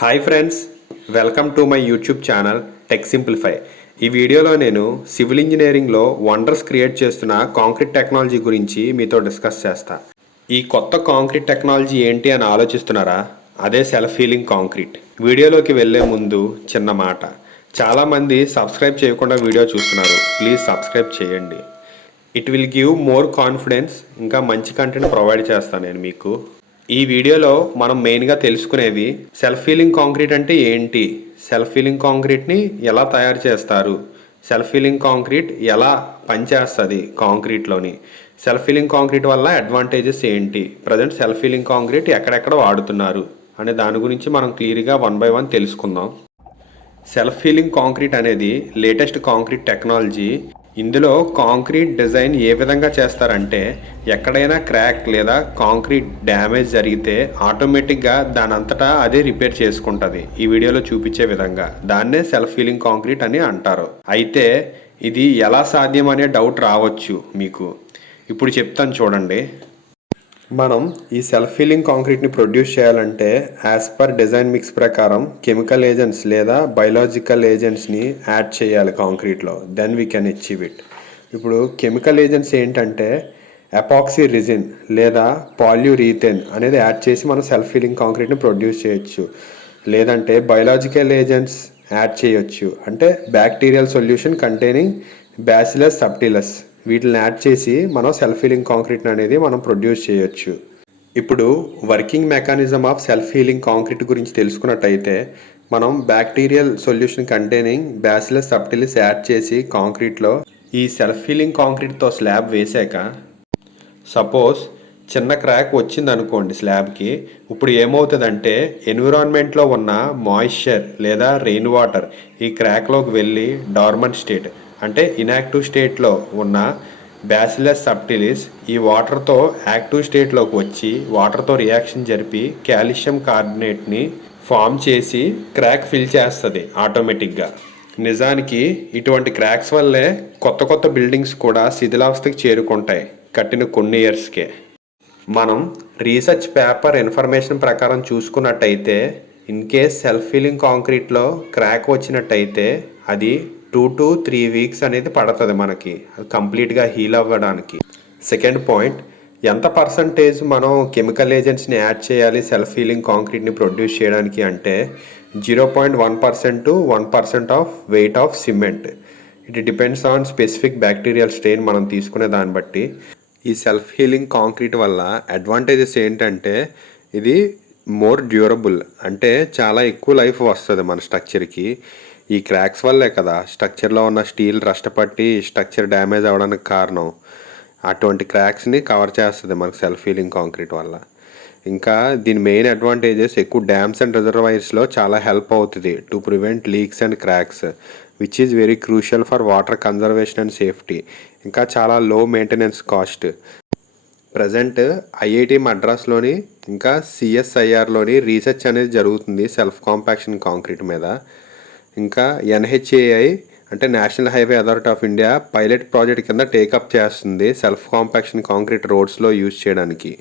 Hi friends, welcome to my YouTube channel tech simplify. ఈ వీడియోలో నేను సివిల్ ఇంజనీరింగ్లో వండర్స్ క్రియేట్ చేస్తున్న కాంక్రీట్ టెక్నాలజీ గురించి మీతో డిస్కస్ చేస్తా. ఈ కొత్త కాంక్రీట్ టెక్నాలజీ ఏంటి అని ఆలోచిస్తున్నారా? అదే సెల్ఫ్ హీలింగ్ కాంక్రీట్. వీడియోలోకి వెళ్ళే ముందు చిన్న మాట, చాలామంది సబ్స్క్రైబ్ చేయకుండా వీడియో చూస్తున్నారు. ప్లీజ్ సబ్స్క్రైబ్ చేయండి. It will give more confidence. ఇంకా మంచి కంటెంట్ ప్రొవైడ్ చేస్తాను నేను మీకు. ఈ వీడియోలో మనం మెయిన్గా తెలుసుకునేది సెల్ఫ్ హీలింగ్ కాంక్రీట్ అంటే ఏంటి, సెల్ఫ్ హీలింగ్ కాంక్రీట్ని ఎలా తయారు చేస్తారు, సెల్ఫ్ హీలింగ్ కాంక్రీట్ ఎలా పనిచేస్తుంది కాంక్రీట్లోని, సెల్ఫ్ హీలింగ్ కాంక్రీట్ వల్ల అడ్వాంటేజెస్ ఏంటి, ప్రజెంట్ సెల్ఫ్ హీలింగ్ కాంక్రీట్ ఎక్కడెక్కడ వాడుతున్నారు అనే దాని గురించి మనం క్లియర్గా 1 by 1 తెలుసుకుందాం. సెల్ఫ్ హీలింగ్ కాంక్రీట్ అనేది లేటెస్ట్ కాంక్రీట్ టెక్నాలజీ. ఇందులో కాంక్రీట్ డిజైన్ ఏ విధంగా చేస్తారంటే, ఎక్కడైనా క్రాక్ లేదా కాంక్రీట్ డ్యామేజ్ జరిగితే ఆటోమేటిక్గా దానంతటా అదే రిపేర్ చేసుకుంటుంది. ఈ వీడియోలో చూపించే విధంగా దాన్నే సెల్ఫ్ హీలింగ్ కాంక్రీట్ అని అంటారు. అయితే ఇది ఎలా సాధ్యం అనే డౌట్ రావచ్చు మీకు. ఇప్పుడు చెప్తాను చూడండి. మనం ఈ సెల్ఫ్ హీలింగ్ కాంక్రీట్ని ప్రొడ్యూస్ చేయాలంటే యాజ్ పర్ డిజైన్ మిక్స్ ప్రకారం కెమికల్ ఏజెంట్స్ లేదా బయలాజికల్ ఏజెంట్స్ని యాడ్ చేయాలి కాంక్రీట్లో. Then we can achieve it. ఇప్పుడు కెమికల్ ఏజెంట్స్ ఏంటంటే ఎపాక్సీ రిజిన్ లేదా పాల్యూరీథేన్ అనేది యాడ్ చేసి మనం సెల్ఫ్ హీలింగ్ కాంక్రీట్ని ప్రొడ్యూస్ చేయొచ్చు. లేదంటే బయలాజికల్ ఏజెంట్స్ యాడ్ చేయొచ్చు, అంటే బ్యాక్టీరియల్ సొల్యూషన్ కంటైనింగ్ బ్యాసిలస్ సబ్టిలస్. వీటిని యాడ్ చేసి మనం సెల్ఫ్ హీలింగ్ కాంక్రీట్ అనేది మనం ప్రొడ్యూస్ చేయొచ్చు. ఇప్పుడు working mechanism of self healing concrete గురించి తెలుసుకున్నట్టయితే, మనం bacterial solution containing bacillus subtilis add చేసి కాంక్రీట్లో ఈ సెల్ఫ్ హీలింగ్ కాంక్రీట్తో స్లాబ్ వేసాక, సపోజ్ చిన్న క్రాక్ వచ్చింది అనుకోండి స్లాబ్కి. ఇప్పుడు ఏమవుతుందంటే ఎన్విరాన్మెంట్లో ఉన్న మాయిశ్చర్ లేదా రెయిన్ వాటర్ ఈ క్రాక్లోకి వెళ్ళి డార్మన్ స్టేట్ అంటే ఇన్యాక్టివ్ స్టేట్లో ఉన్న బ్యాసిలస్ సబ్టిలిస్ ఈ వాటర్తో యాక్టివ్ స్టేట్లోకి వచ్చి వాటర్తో రియాక్షన్ జరిపి కాల్షియం కార్బోనేట్ని ఫామ్ చేసి క్రాక్ ఫిల్ చేస్తుంది ఆటోమేటిక్గా. నిజానికి ఇటువంటి క్రాక్స్ వల్లే కొత్త కొత్త బిల్డింగ్స్ కూడా శిథిలావస్థకి చేరుకుంటాయి కట్టిన కొన్ని ఇయర్స్కే. మనం రీసెర్చ్ పేపర్ ఇన్ఫర్మేషన్ ప్రకారం చూసుకున్నట్టయితే, ఇన్ కేస్ సెల్ఫ్ హీలింగ్ కాంక్రీట్లో క్రాక్ వచ్చినట్టయితే అది 2 to 3 weeks అనేది పడుతుంది మనకి అది కంప్లీట్గా హీల్ అవ్వడానికి. సెకండ్ పాయింట్, ఎంత పర్సంటేజ్ మనం కెమికల్ ఏజెంట్స్ని యాడ్ చేయాలి సెల్ఫ్ హీలింగ్ కాంక్రీట్ని ప్రొడ్యూస్ చేయడానికి అంటే 0.1% to 1% of weight of cement. It depends on specific bacterial strain మనం తీసుకునే దాన్ని బట్టి. ఈ సెల్ఫ్ హీలింగ్ కాంక్రీట్ వల్ల అడ్వాంటేజెస్ ఏంటంటే, ఇది మోర్ డ్యూరబుల్, అంటే చాలా ఎక్కువ లైఫ్ వస్తుంది మన స్ట్రక్చర్కి. ఈ క్రాక్స్ వల్లే కదా స్ట్రక్చర్లో ఉన్న స్టీల్ రస్ట్ పట్టి స్ట్రక్చర్ డ్యామేజ్ అవ్వడానికి కారణం. అటువంటి క్రాక్స్ని కవర్ చేస్తుంది మనకు సెల్ఫ్ హీలింగ్ కాంక్రీట్ వల్ల. ఇంకా దీని మెయిన్ అడ్వాంటేజెస్, ఎక్కువ డ్యామ్స్ అండ్ రిజర్వాయర్స్లో చాలా హెల్ప్ అవుతుంది to prevent leaks and cracks, which is very crucial for water conservation and safety. ఇంకా చాలా low maintenance cost. Present IIT మద్రాస్లోని ఇంకా సిఎస్ఐఆర్లోని రీసెర్చ్ అనేది జరుగుతుంది సెల్ఫ్ కాంపాక్షన్ కాంక్రీట్ మీద. ఇంకా ఎన్హెచ్ఏఐ అంటే national highway authority of India pilot project కింద టేకప్ చేస్తుంది సెల్ఫ్ కాంపాక్షన్ కాంక్రీట్ రోడ్స్లో యూజ్ చేయడానికి.